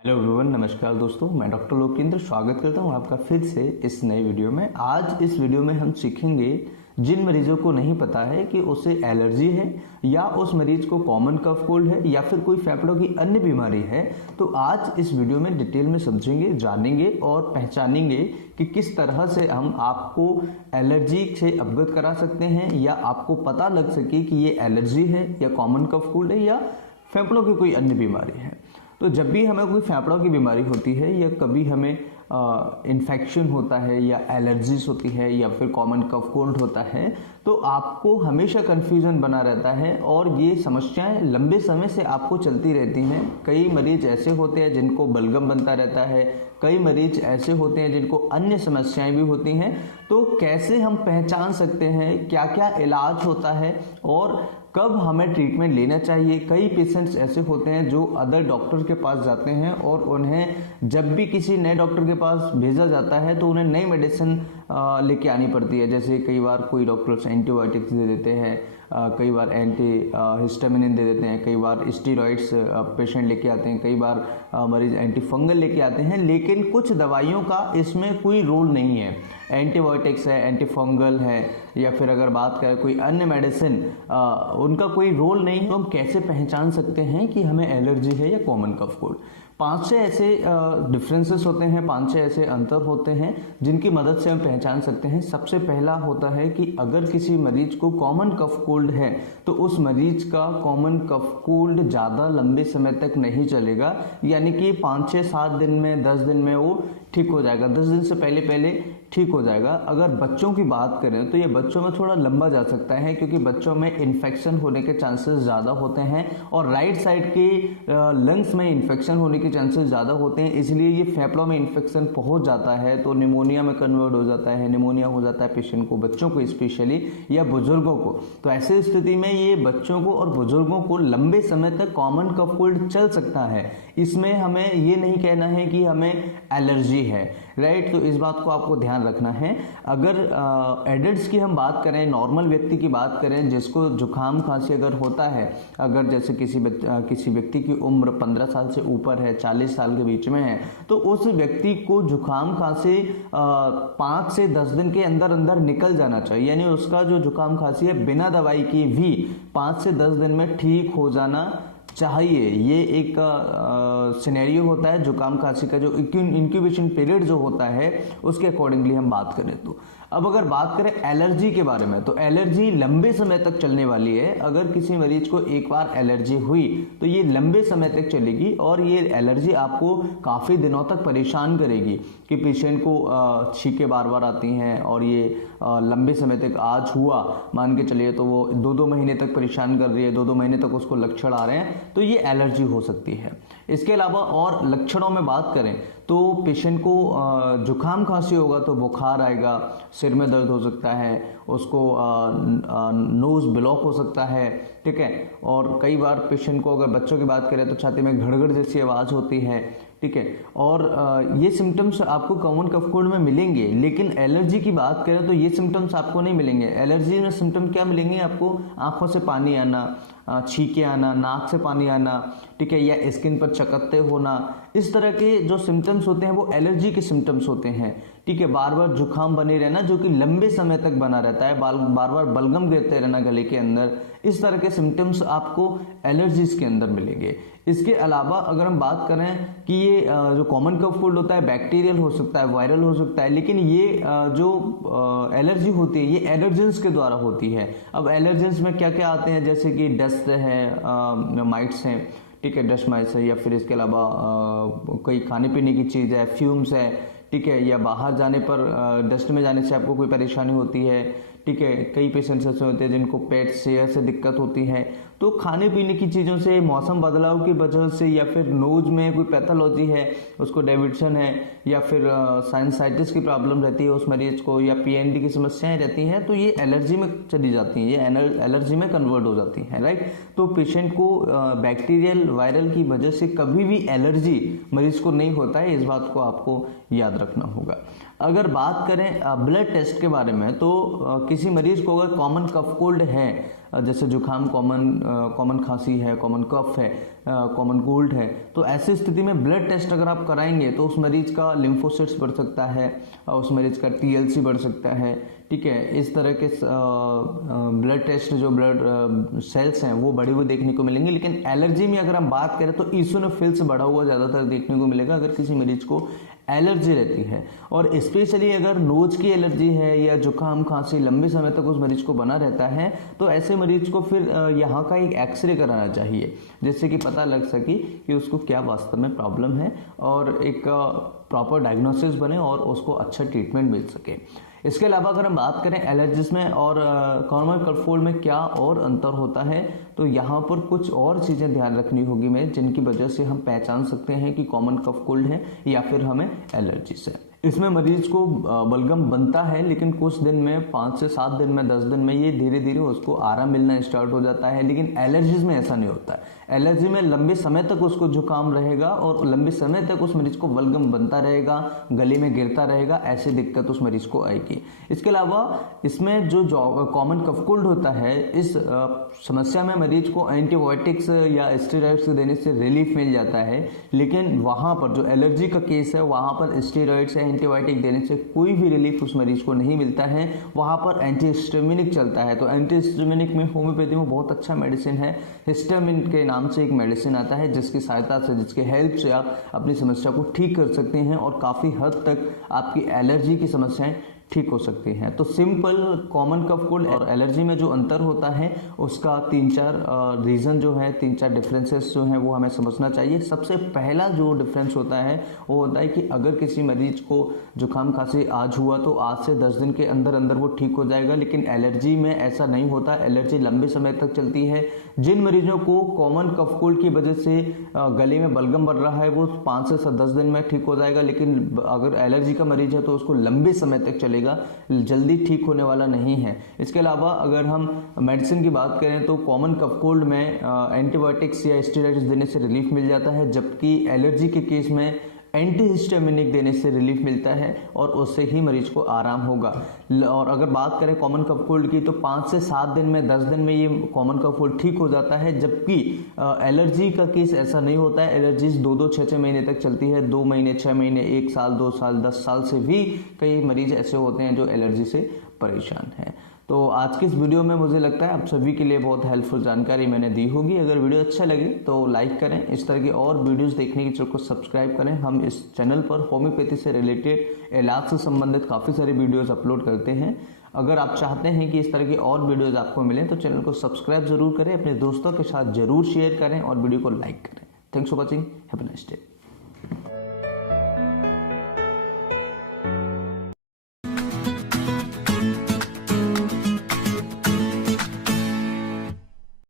Hello everyone, नमस्कार दोस्तों। मैं डॉक्टर लोकेंद्र स्वागत करता हूं आपका फिर से इस नए वीडियो में। आज इस वीडियो में हम सीखेंगे जिन मरीजों को नहीं पता है कि उसे एलर्जी है या उस मरीज को कॉमन कफ कोल्ड है या फिर कोई फेफड़ों की अन्य बीमारी है, तो आज इस वीडियो में डिटेल में समझेंगे, जानेंगे और पहचानेंगे कि किस तरह से हम आपको एलर्जी से अवगत करा सकते हैं या आपको पता लग सके कि ये एलर्जी है या कॉमन कफ कोल्ड है या फेफड़ों की कोई अन्य बीमारी है। तो जब भी हमें कोई फेफड़ों की बीमारी होती है या कभी हमें इन्फेक्शन होता है या एलर्जीज होती है या फिर कॉमन कफ कोल्ड होता है, तो आपको हमेशा कन्फ्यूजन बना रहता है और ये समस्याएं लंबे समय से आपको चलती रहती हैं। कई मरीज ऐसे होते हैं जिनको बलगम बनता रहता है, कई मरीज ऐसे होते हैं जिनको अन्य समस्याएं भी होती हैं। तो कैसे हम पहचान सकते हैं, क्या क्या इलाज होता है और कब हमें ट्रीटमेंट लेना चाहिए। कई पेशेंट्स ऐसे होते हैं जो अदर डॉक्टर के पास जाते हैं और उन्हें जब भी किसी नए डॉक्टर के पास भेजा जाता है तो उन्हें नई मेडिसिन लेके आनी पड़ती है। जैसे कई बार कोई डॉक्टर्स एंटीबायोटिक्स दे देते हैं, कई बार एंटी हिस्टामिन दे देते हैं, कई बार स्टीरॉइड्स पेशेंट लेके आते हैं, कई बार मरीज एंटी फंगल लेके आते हैं। लेकिन कुछ दवाइयों का इसमें कोई रोल नहीं है। एंटीबायोटिक्स है, एंटी फंगल है या फिर अगर बात करें कोई अन्य मेडिसिन, उनका कोई रोल नहीं है। तो हम कैसे पहचान सकते हैं कि हमें एलर्जी है या कॉमन कफ कोल्ड। 5-6 ऐसे डिफरेंसेस होते हैं, 5-6 ऐसे अंतर होते हैं जिनकी मदद से हम पहचान सकते हैं। सबसे पहला होता है कि अगर किसी मरीज को कॉमन कफ कोल्ड है तो उस मरीज का कॉमन कफ कोल्ड ज़्यादा लंबे समय तक नहीं चलेगा, यानी कि 5-6-7 दिन में, 10 दिन में वो ठीक हो जाएगा, 10 दिन से पहले पहले ठीक हो जाएगा। अगर बच्चों की बात करें तो ये बच्चों में थोड़ा लंबा जा सकता है, क्योंकि बच्चों में इन्फेक्शन होने के चांसेस ज़्यादा होते हैं और राइट साइड के लंग्स में इन्फेक्शन होने के चांसेस ज़्यादा होते हैं। इसलिए ये फेफड़ों में इन्फेक्शन पहुंच जाता है तो निमोनिया में कन्वर्ट हो जाता है, निमोनिया हो जाता है पेशेंट को, बच्चों को स्पेशली या बुजुर्गों को। तो ऐसी स्थिति में ये बच्चों को और बुजुर्गों को लंबे समय तक कॉमन कफ कोल्ड चल सकता है। इसमें हमें ये नहीं कहना है कि हमें एलर्जी है, राइट। तो इस बात को आपको ध्यान रखना है। अगर एडल्ट्स की हम बात करें, नॉर्मल व्यक्ति की बात करें जिसको जुकाम खांसी अगर होता है, अगर जैसे किसी व्यक्ति की उम्र 15 साल से ऊपर है, 40 साल के बीच में है, तो उस व्यक्ति को जुकाम खांसी 5 से 10 दिन के अंदर अंदर निकल जाना चाहिए। यानी उसका जो जुकाम खांसी है बिना दवाई की भी 5 से 10 दिन में ठीक हो जाना चाहिए। ये एक सिनेरियो होता है जुकाम खांसी का, जो इंक्यूबेशन पीरियड जो होता है उसके अकॉर्डिंगली हम बात करें तो। अब अगर बात करें एलर्जी के बारे में, तो एलर्जी लंबे समय तक चलने वाली है। अगर किसी मरीज को एक बार एलर्जी हुई तो ये लंबे समय तक चलेगी और ये एलर्जी आपको काफ़ी दिनों तक परेशान करेगी कि पेशेंट को छींकें बार बार आती हैं और ये लंबे समय तक, आज हुआ मान के चलिए तो वो 2-2 महीने तक परेशान कर रही है, 2-2 महीने तक उसको लक्षण आ रहे हैं, तो ये एलर्जी हो सकती है। इसके अलावा और लक्षणों में बात करें तो पेशेंट को जुकाम खांसी होगा तो बुखार आएगा, सिर में दर्द हो सकता है, उसको नोज ब्लॉक हो सकता है, ठीक है। और कई बार पेशेंट को, अगर बच्चों की बात करें तो छाती में घड़घड़ जैसी आवाज़ होती है, ठीक है। और ये सिम्टम्स आपको कॉमन कफ कोल्ड में मिलेंगे। लेकिन एलर्जी की बात करें तो ये सिम्टम्स आपको नहीं मिलेंगे। एलर्जी में सिम्टम क्या मिलेंगे आपको? आंखों से पानी आना, छींके आना, नाक से पानी आना, ठीक है, या स्किन पर चकत्ते होना। इस तरह के जो सिम्टम्स होते हैं वो एलर्जी के सिम्टम्स होते हैं, ठीक है। बार बार जुकाम बने रहना जो कि लंबे समय तक बना रहता है, बार बार बलगम गिरते रहना गले के अंदर, इस तरह के सिम्टम्स आपको एलर्जीज के अंदर मिलेंगे। इसके अलावा अगर हम बात करें कि ये जो कॉमन कफ कोल्ड होता है बैक्टीरियल हो सकता है, वायरल हो सकता है, लेकिन ये जो एलर्जी होती है ये एलर्जेंस के द्वारा होती है। अब एलर्जेंस में क्या क्या आते हैं, जैसे कि डस्ट है, माइट्स हैं, ठीक है, डस्ट माइट्स है, या फिर इसके अलावा कोई खाने पीने की चीज़ है, फ्यूम्स है, ठीक है, या बाहर जाने पर डस्ट में जाने से आपको कोई परेशानी होती है, ठीक है। कई पेशेंट्स ऐसे होते हैं जिनको पेट शेयर से दिक्कत होती है। तो खाने पीने की चीज़ों से, मौसम बदलाव की वजह से, या फिर नोज में कोई पैथोलॉजी है, उसको डेविडसन है, या फिर साइनसाइटिस की प्रॉब्लम रहती है उस मरीज को, या पीएनडी की समस्याएं रहती हैं, तो ये एलर्जी में चली जाती हैं, ये एलर्जी में कन्वर्ट हो जाती हैं, राइट। तो पेशेंट को बैक्टीरियल वायरल की वजह से कभी भी एलर्जी मरीज को नहीं होता है, इस बात को आपको याद रखना होगा। अगर बात करें ब्लड टेस्ट के बारे में तो किसी मरीज को अगर कॉमन कफ कोल्ड है, जैसे जुकाम कॉमन खांसी है, कॉमन कफ है, कॉमन कोल्ड है, तो ऐसी स्थिति में ब्लड टेस्ट अगर आप कराएंगे तो उस मरीज का लिम्फोसाइट्स बढ़ सकता है, उस मरीज का TLC बढ़ सकता है। ठीक है, इस तरह के ब्लड टेस्ट जो ब्लड सेल्स हैं वो बढ़े हुए देखने को मिलेंगे। लेकिन एलर्जी में अगर हम बात करें तो ईसोनोफिल्स बढ़ा हुआ ज़्यादातर देखने को मिलेगा अगर किसी मरीज को एलर्जी रहती है। और स्पेशली अगर नोज की एलर्जी है या जुकाम खांसी लंबे समय तक उस मरीज को बना रहता है तो ऐसे मरीज को फिर यहाँ का एक एक्सरे कराना चाहिए, जिससे कि पता लग सके कि उसको क्या वास्तव में प्रॉब्लम है और एक प्रॉपर डायग्नोसिस बने और उसको अच्छा ट्रीटमेंट मिल सके। इसके अलावा अगर हम बात करें एलर्जीज में और कॉमन कफ कोल्ड में क्या और अंतर होता है, तो यहाँ पर कुछ और चीज़ें ध्यान रखनी होगी मैं, जिनकी वजह से हम पहचान सकते हैं कि कॉमन कफ कोल्ड है या फिर हमें एलर्जीज है। इसमें मरीज को बलगम बनता है, लेकिन कुछ दिन में 5 से 7 दिन में 10 दिन में ये धीरे धीरे उसको आराम मिलना स्टार्ट हो जाता है। लेकिन एलर्जीज में ऐसा नहीं होता है। एलर्जी में लंबे समय तक उसको जुकाम रहेगा और लंबे समय तक उस मरीज को बलगम बनता रहेगा, गले में गिरता रहेगा, ऐसी दिक्कत उस मरीज को आएगी। इसके अलावा इसमें जो कॉमन कफ कोल्ड होता है, इस समस्या में मरीज को एंटीबायोटिक्स या स्टेरॉइड्स देने से रिलीफ मिल जाता है। लेकिन वहाँ पर जो एलर्जी का केस है वहाँ पर स्टेरॉइड्स या एंटीबायोटिक देने से कोई भी रिलीफ उस मरीज को नहीं मिलता है, वहाँ पर एंटीहिस्टामिनिक चलता है। तो एंटीहिस्टामिनिक में होम्योपैथी में बहुत अच्छा मेडिसिन है, हिस्टामिन के नाम से एक मेडिसिन आता है, जिसकी सहायता से, जिसके हेल्प से आप अपनी समस्या को ठीक कर सकते हैं और काफ़ी हद तक आपकी एलर्जी की समस्याएं ठीक हो सकती हैं। तो सिंपल कॉमन कफ कोल्ड और एलर्जी में जो अंतर होता है उसका 3-4 रीज़न जो है, 3-4 डिफरेंसेस जो हैं वो हमें समझना चाहिए। सबसे पहला जो डिफरेंस होता है वो होता है कि अगर किसी मरीज को जुकाम खांसी आज हुआ तो आज से 10 दिन के अंदर अंदर वो ठीक हो जाएगा, लेकिन एलर्जी में ऐसा नहीं होता। एलर्जी लंबे समय तक चलती है। जिन मरीजों को कॉमन कफ कोल्ड की वजह से गले में बलगम बढ़ रहा है वो 5 से 10 दिन में ठीक हो जाएगा, लेकिन अगर एलर्जी का मरीज है तो उसको लंबे समय तक चलेगा, जल्दी ठीक होने वाला नहीं है। इसके अलावा अगर हम मेडिसिन की बात करें तो कॉमन कफ कोल्ड में एंटीबायोटिक्स या स्टेरॉइड्स देने से रिलीफ मिल जाता है, जबकि एलर्जी के केस में एंटीहिस्टामिनिक देने से रिलीफ मिलता है और उससे ही मरीज को आराम होगा। और अगर बात करें कॉमन कफ कोल्ड की तो 5 से 7 दिन में, 10 दिन में ये कॉमन कफ कोल्ड ठीक हो जाता है, जबकि एलर्जी का केस ऐसा नहीं होता है। एलर्जीज 2-2, 6-6 महीने तक चलती है, 2 महीने, 6 महीने, 1 साल, 2 साल, 10 साल से भी कई मरीज ऐसे होते हैं जो एलर्जी से परेशान हैं। तो आज की इस वीडियो में मुझे लगता है आप सभी के लिए बहुत हेल्पफुल जानकारी मैंने दी होगी। अगर वीडियो अच्छा लगे तो लाइक करें, इस तरह की और वीडियोस देखने के चैनल को सब्सक्राइब करें। हम इस चैनल पर होम्योपैथी से रिलेटेड इलाज से संबंधित काफ़ी सारे वीडियोस अपलोड करते हैं। अगर आप चाहते हैं कि इस तरह की और वीडियोस आपको मिलें तो चैनल को सब्सक्राइब जरूर करें, अपने दोस्तों के साथ जरूर शेयर करें और वीडियो को लाइक करें। Thanks for watching, have a nice day.